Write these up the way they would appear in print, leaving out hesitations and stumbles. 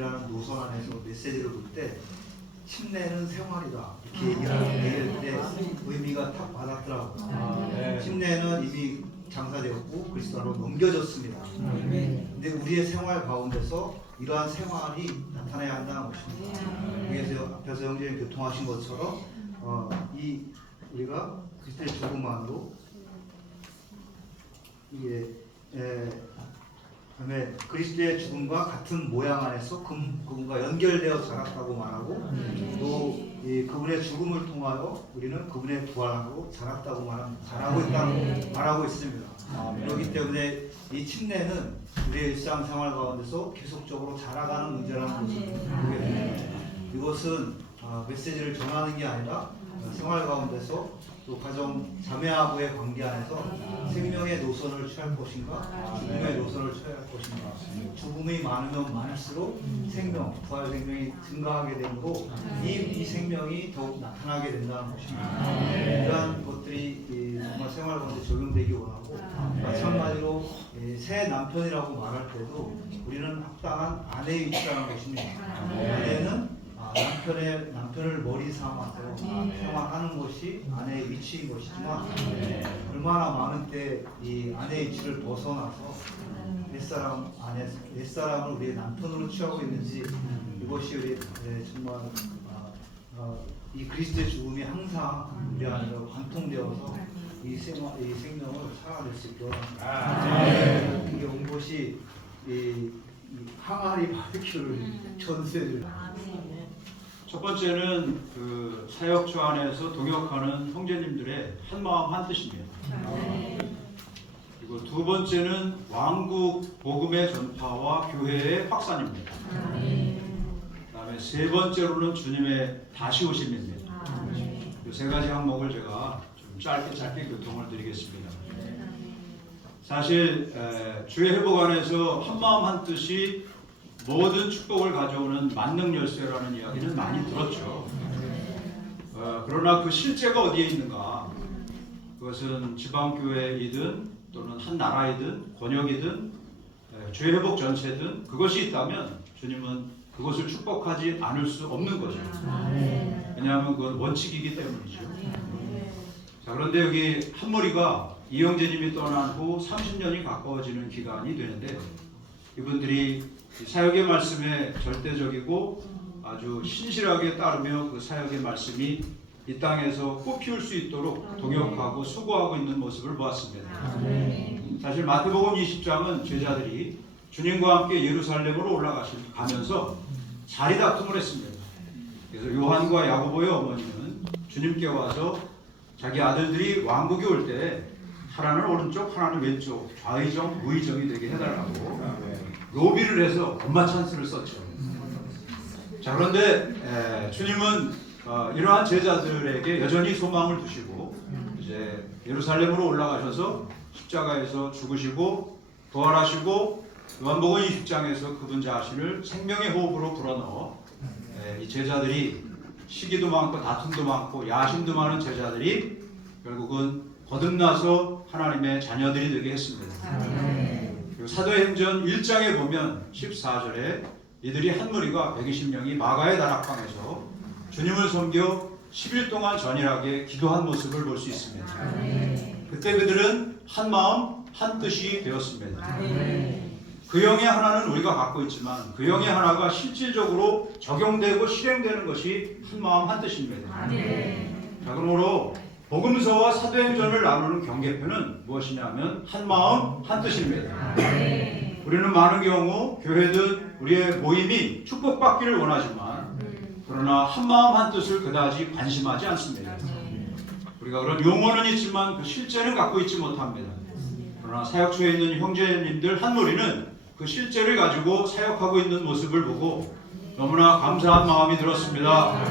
죽음이라는 노선 안에서 메시지를 볼 때 침례는 생활이다 이렇게 얘기할 때 의미가 탁 와닿더라고요. 침례는 이미 장사되었고 그리스도로 넘겨졌습니다. 근데 우리의 생활 가운데서 이러한 생활이 나타나야 한다는 것입니다. 그래서 앞에서 형제님 교통하신 것처럼 이 우리가 그리스도의 죽음만으로 이게 그다음에 그리스도의 죽음과 같은 모양 안에서 그분과 연결되어 자랐다고 말하고 또 그분의 죽음을 통하여 우리는 그분의 부활하고 자랐다고 자라고 있다고 말하고 있습니다. 그렇기 때문에 이 침례는 우리의 일상생활 가운데서 계속적으로 자라가는 문제라는 것을 보게 됩니다. 이것은 메시지를 전하는 게 아니라 생활 가운데서 또 가정 자매하고의 관계 안에서 생명의 노선을 취할 것인가 죽음의 노선을 취할 것인가 죽음이 많으면 많을수록 생명, 부활 생명이 증가하게 되므로 이 생명이 더욱 나타나게 된다는 것입니다. 이러한 것들이 정말 생활 가운데 적용되기 원하고 마찬가지로 새 남편이라고 말할 때도 우리는 합당한 아내의 위치라는 것입니다. 아내는 남편을 머리 삼아서 생활하는 것이 아내의 위치인 것이지만 얼마나 많은 때 이 아내의 위치를 벗어나서 옛사람을 우리의 남편으로 취하고 있는지 이것이 우리 정말 이 그리스도의 죽음이 항상 우리 안으로 관통되어서 이 생명을 살아낼 수 있도록 이게 온 것이 이 항아리 바비큐를 전세를 첫 번째는 그 사역처 안에서 동역하는 형제님들의 한마음 한뜻입니다. 그리고 두 번째는 왕국 복음의 전파와 교회의 확산입니다. 그다음에 세 번째로는 주님의 다시 오심입니다. 이 세 가지 항목을 제가 좀 짧게 교통을 드리겠습니다. 사실 주의 회복 안에서 한마음 한뜻이 모든 축복을 가져오는 만능 열쇠라는 이야기는 많이 들었죠. 그러나 그 실제가 어디에 있는가? 그것은 지방교회이든 또는 한 나라이든 권역이든 주의 회복 전체든 그것이 있다면 주님은 그것을 축복하지 않을 수 없는 거죠. 왜냐하면 그건 원칙이기 때문이죠. 자, 그런데 여기 한머리가 이영재님이 떠난 후 30년이 가까워지는 기간이 되는데 이분들이 사역의 말씀에 절대적이고 아주 신실하게 따르며 그 사역의 말씀이 이 땅에서 꽃피울 수 있도록 동역하고 수고하고 있는 모습을 보았습니다. 사실 마태복음 20장은 제자들이 주님과 함께 예루살렘으로 올라가면서 자리 다툼을 했습니다. 그래서 요한과 야고보의 어머니는 주님께 와서 자기 아들들이 왕국에 올 때 하나는 오른쪽 하나는 왼쪽 좌의정 우의정이 되게 해달라고 로비를 해서 엄마 찬스를 썼죠. 자, 그런데 주님은 이러한 제자들에게 여전히 소망을 두시고 이제 예루살렘으로 올라가셔서 십자가에서 죽으시고 부활하시고 요한복음 20장에서 그분 자신을 생명의 호흡으로 불어넣어 이 제자들이 시기도 많고 다툼도 많고 야심도 많은 제자들이 결국은 거듭나서 하나님의 자녀들이 되게 했습니다. 그리고 사도행전 1장에 보면 14절에 이들이 한 무리가 120명이 마가의 다락방에서 주님을 섬겨 10일 동안 전일하게 기도한 모습을 볼 수 있습니다. 그때 그들은 한 마음 한 뜻이 되었습니다. 그 영의 하나는 우리가 갖고 있지만 그 영의 하나가 실질적으로 적용되고 실행되는 것이 한 마음 한 뜻입니다. 자, 그러므로 복음서와 사도행전을 나누는 경계표는 무엇이냐면 한 마음 한 뜻입니다. 우리는 많은 경우 교회든 우리의 모임이 축복받기를 원하지만 그러나 한 마음 한 뜻을 그다지 관심하지 않습니다. 우리가 그런 용어는 있지만 그 실제는 갖고 있지 못합니다. 그러나 사역처에 있는 형제님들 한 무리는 그 실제를 가지고 사역하고 있는 모습을 보고 너무나 감사한 마음이 들었습니다.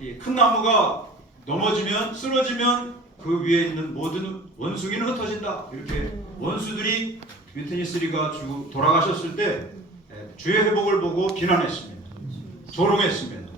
이 큰 나무가 넘어지면 쓰러지면 그 위에 있는 모든 원숭이는 흩어진다. 이렇게 원수들이 윈트니스리가 돌아가셨을 때 주의 회복을 보고 비난했습니다. 조롱했습니다.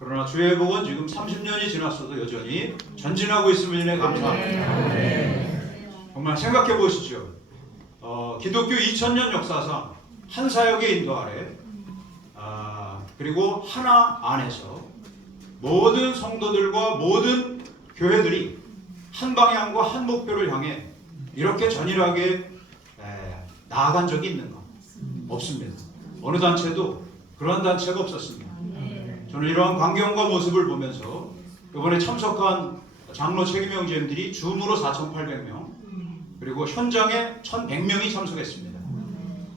그러나 주의 회복은 지금 30년이 지났어도 여전히 전진하고 있음을 인해 감사합니다. 정말 생각해 보시죠. 기독교 2000년 역사상 한 사역의 인도 아래 그리고 하나 안에서 모든 성도들과 모든 교회들이 한 방향과 한 목표를 향해 이렇게 전일하게 나아간 적이 있는가? 없습니다. 어느 단체도 그런 단체가 없었습니다. 저는 이러한 광경과 모습을 보면서 이번에 참석한 장로 책임 형제님들이 줌으로 4,800명 그리고 현장에 1,100명이 참석했습니다.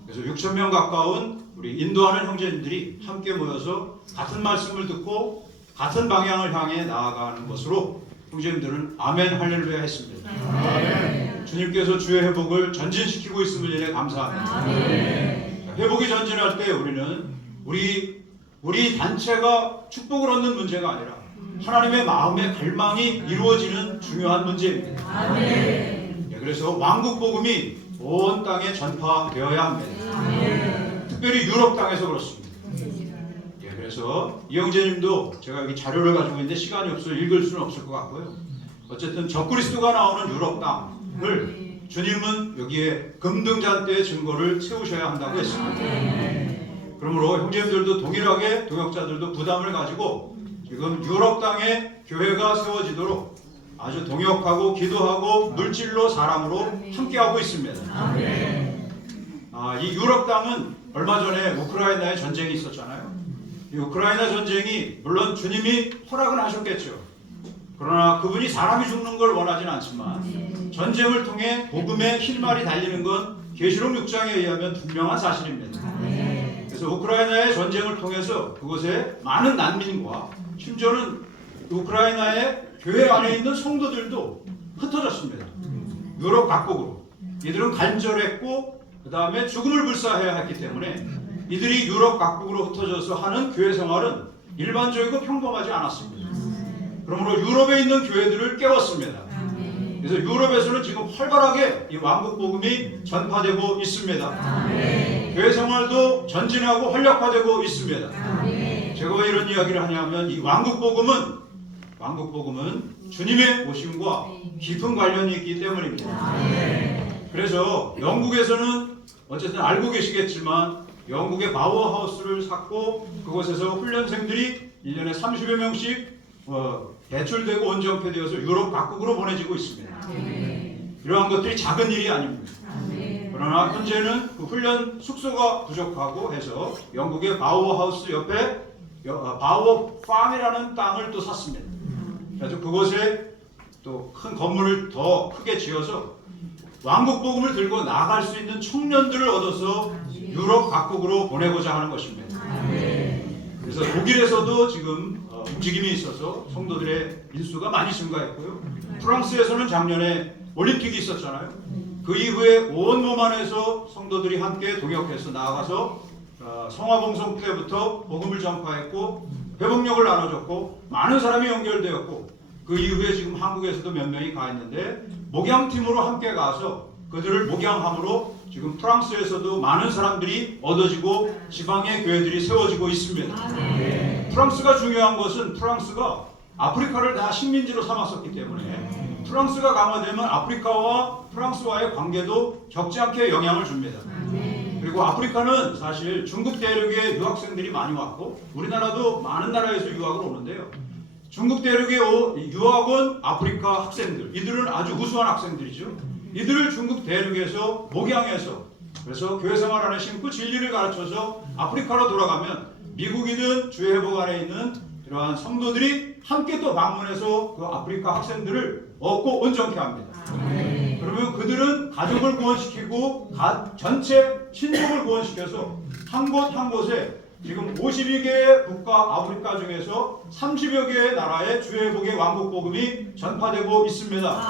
그래서 6,000명 가까운 우리 인도하는 형제님들이 함께 모여서 같은 말씀을 듣고 같은 방향을 향해 나아가는 것으로 형제님들은 아멘 할렐루야 했습니다. 아멘. 주님께서 주의 회복을 전진시키고 있음을 인해 감사합니다. 아멘. 회복이 전진할 때 우리는 우리 단체가 축복을 얻는 문제가 아니라 하나님의 마음의 갈망이 이루어지는 중요한 문제입니다. 아멘. 그래서 왕국 복음이 온 땅에 전파되어야 합니다. 아멘. 특별히 유럽 땅에서 그렇습니다. 그래서 이 형제님도 제가 여기 자료를 가지고 있는데 시간이 없어 읽을 수는 없을 것 같고요. 어쨌든 적그리스도가 나오는 유럽 땅을 주님은 여기에 금등잔대의 증거를 세우셔야 한다고 했습니다. 그러므로 형제님들도 동일하게 동역자들도 부담을 가지고 지금 유럽 땅에 교회가 세워지도록 아주 동역하고 기도하고 물질로 사람으로 함께하고 있습니다. 이 유럽 땅은 얼마 전에 우크라이나에 전쟁이 있었잖아요. 이 우크라이나 전쟁이 물론 주님이 허락은 하셨겠죠. 그러나 그분이 사람이 죽는 걸 원하진 않지만 전쟁을 통해 복음의 흰말이 달리는 건 계시록 6장에 의하면 분명한 사실입니다. 그래서 우크라이나의 전쟁을 통해서 그곳에 많은 난민과 심지어는 우크라이나의 교회 안에 있는 성도들도 흩어졌습니다. 유럽 각국으로. 이들은 간절했고 그 다음에 죽음을 불사해야 했기 때문에 이들이 유럽 각국으로 흩어져서 하는 교회 생활은 일반적이고 평범하지 않았습니다. 그러므로 유럽에 있는 교회들을 깨웠습니다. 그래서 유럽에서는 지금 활발하게 이 왕국 복음이 전파되고 있습니다. 교회 생활도 전진하고 활력화되고 있습니다. 제가 왜 이런 이야기를 하냐면 이 왕국 복음은 주님의 오심과 깊은 관련이 있기 때문입니다. 그래서 영국에서는 어쨌든 알고 계시겠지만 영국의 바우하우스를 샀고 그곳에서 훈련생들이 1년에 30여 명씩 배출되고 온전케되어서 유럽 각국으로 보내지고 있습니다. 이러한 것들이 작은 일이 아닙니다. 그러나 현재는 그 훈련 숙소가 부족하고 해서 영국의 바우하우스 옆에 바우팜이라는 땅을 또 샀습니다. 그래서 그곳에 또 큰 건물을 더 크게 지어서 왕국 복음을 들고 나아갈 수 있는 청년들을 얻어서 유럽 각국으로 보내고자 하는 것입니다. 그래서 독일에서도 지금 움직임이 있어서 성도들의 인수가 많이 증가했고요. 프랑스에서는 작년에 올림픽이 있었잖아요. 그 이후에 온 몸 안에서 성도들이 함께 동역해서 나아가서 성화봉송 때부터 복음을 전파했고 회복력을 나눠줬고 많은 사람이 연결되었고 그 이후에 지금 한국에서도 몇 명이 가 있는데 목양팀으로 함께 가서 그들을 목양함으로 지금 프랑스에서도 많은 사람들이 얻어지고 지방의 교회들이 세워지고 있습니다. 프랑스가 중요한 것은 프랑스가 아프리카를 다 식민지로 삼았었기 때문에 프랑스가 강화되면 아프리카와 프랑스와의 관계도 적지 않게 영향을 줍니다. 그리고 아프리카는 사실 중국 대륙에 유학생들이 많이 왔고 우리나라도 많은 나라에서 유학을 오는데요. 중국 대륙에 유학 온 아프리카 학생들, 이들은 아주 우수한 학생들이죠. 이들을 중국 대륙에서 목양해서 그래서 교회 생활 안에 심고 진리를 가르쳐서 아프리카로 돌아가면 미국이든 주의 회복 안에 있는 이러한 성도들이 함께 또 방문해서 그 아프리카 학생들을 얻고 온전케 합니다. 그러면 그들은 가족을 구원시키고 전체 신족을 구원시켜서 한 곳 한 곳에 지금 52개의 국가 아프리카 중에서 30여 개의 나라에 주의 회복의 왕국 복음이 전파되고 있습니다.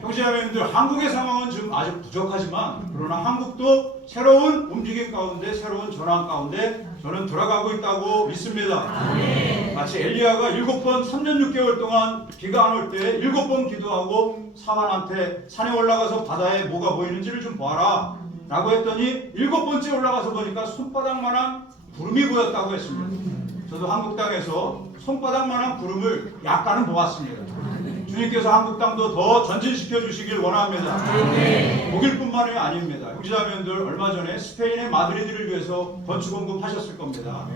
형제자매님들, 한국의 상황은 지금 아직 부족하지만 그러나 한국도 새로운 움직임 가운데 새로운 전환 가운데 저는 들어가고 있다고 믿습니다. 마치 엘리야가 7번 3년 6개월 동안 비가 안 올 때 7번 기도하고 사만한테 산에 올라가서 바다에 뭐가 보이는지를 좀 봐라 라고 했더니 7번째 올라가서 보니까 손바닥만한 구름이 보였다고 했습니다. 저도 한국 땅에서 손바닥만한 구름을 약간은 보았습니다. 주님께서 한국 땅도 더 전진시켜 주시길 원합니다. 독일뿐만이 아닙니다. 형제자매들 얼마 전에 스페인의 마드리드를 위해서 건축 공급하셨을 겁니다.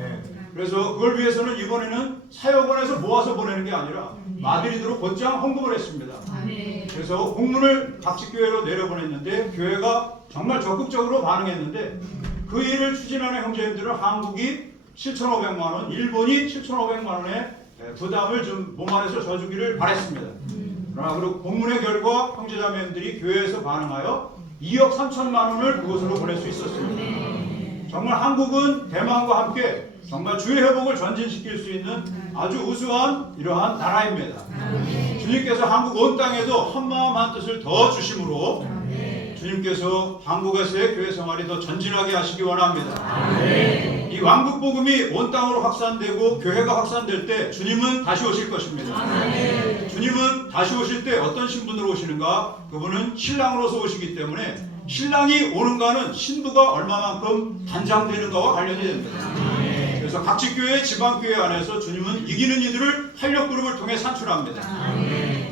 그래서 그걸 위해서는 이번에는 사역원에서 모아서 보내는 게 아니라 마드리드로 곧장 헌금을 했습니다. 그래서 공문을 각지 교회로 내려보냈는데 교회가 정말 적극적으로 반응했는데 그 일을 추진하는 형제님들은 한국이 7,500만 원, 일본이 7,500만 원의 부담을 좀 몸 안에서 져주기를 바랬습니다. 그러나 그리고 공문의 결과 형제자매님들이 교회에서 반응하여 2억 3천만 원을 그곳으로 보낼 수 있었습니다. 정말 한국은 대만과 함께 정말 주의 회복을 전진시킬 수 있는 아주 우수한 이러한 나라입니다. 주님께서 한국 온 땅에도 한마음 한뜻을 더 주심으로 주님께서 한국에서의 교회 생활이 더 전진하게 하시기 원합니다. 이 왕국 복음이 온 땅으로 확산되고 교회가 확산될 때 주님은 다시 오실 것입니다. 주님은 다시 오실 때 어떤 신분으로 오시는가? 그분은 신랑으로서 오시기 때문에 신랑이 오는가는 신부가 얼마만큼 단장되는가와 관련이 됩니다. 그래서 각지 교회, 지방 교회 안에서 주님은 이기는 이들을 활력 그룹을 통해 산출합니다.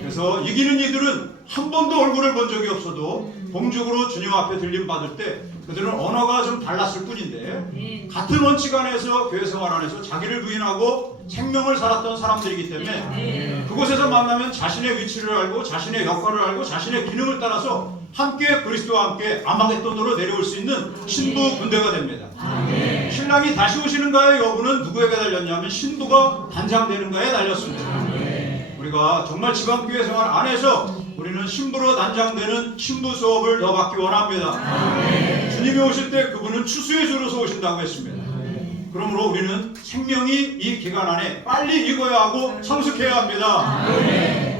그래서 이기는 이들은 한 번도 얼굴을 본 적이 없어도 공적으로 주님 앞에 들림 받을 때 그들은 언어가 좀 달랐을 뿐인데 같은 원칙 안에서 교회 생활 안에서 자기를 부인하고 생명을 살았던 사람들이기 때문에 그곳에서 만나면 자신의 위치를 알고 자신의 역할을 알고 자신의 기능을 따라서 함께 그리스도와 함께 아마겟돈으로 내려올 수 있는 신부 군대가 됩니다. 신랑이 다시 오시는가의 여부는 누구에게 달렸냐면 신부가 단장되는가에 달렸습니다. 우리가 정말 지방교회 생활 안에서 우리는 신부로 단장되는 신부 수업을 더 받기 원합니다. 주님이 오실 때 그분은 추수의 주로서 오신다고 했습니다. 그러므로 우리는 생명이 이 기간 안에 빨리 익어야 하고 성숙해야 합니다.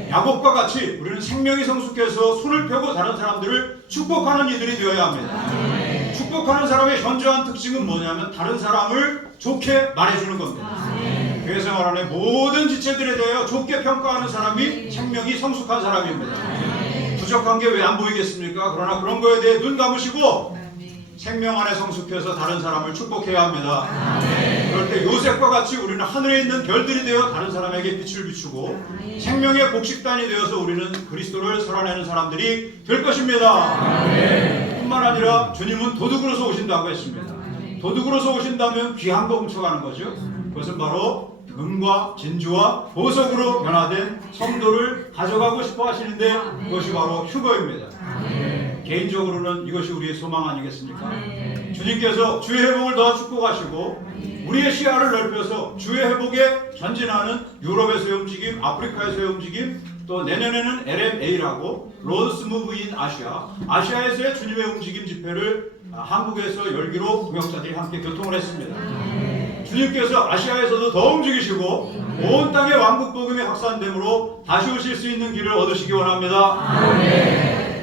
야곱과 같이 우리는 생명이 성숙해서 손을 펴고 다른 사람들을 축복하는 이들이 되어야 합니다. 축복하는 사람의 현저한 특징은 뭐냐면 다른 사람을 좋게 말해주는 겁니다. 교회 생활 안에 모든 지체들에 대하여 좋게 평가하는 사람이 생명이 성숙한 사람입니다. 부족한 게 왜 안 보이겠습니까? 그러나 그런 거에 대해 눈 감으시고 생명 안에 성숙해서 다른 사람을 축복해야 합니다. 그럴 때 요셉과 같이 우리는 하늘에 있는 별들이 되어 다른 사람에게 빛을 비추고 생명의 곡식단이 되어서 우리는 그리스도를 살아내는 사람들이 될 것입니다. 뿐만 아니라 주님은 도둑으로서 오신다고 했습니다. 도둑으로서 오신다면 귀한 거 훔쳐가는 거죠. 그것은 바로 금과 진주와 보석으로 변화된 성도를 가져가고 싶어 하시는데 그것이 바로 휴거입니다. 개인적으로는 이것이 우리의 소망 아니겠습니까? 주님께서 주의 회복을 더 축복하시고 우리의 시야를 넓혀서 주의 회복에 전진하는 유럽에서의 움직임, 아프리카에서의 움직임, 또 내년에는 LMA라고 로드스 무브 인 아시아, 아시아에서의 주님의 움직임 집회를 한국에서 열기로 동역자들이 함께 교통을 했습니다. 주님께서 아시아에서도 더 움직이시고 온 땅의 왕국 복음이 확산됨으로 다시 오실 수 있는 길을 얻으시기 원합니다.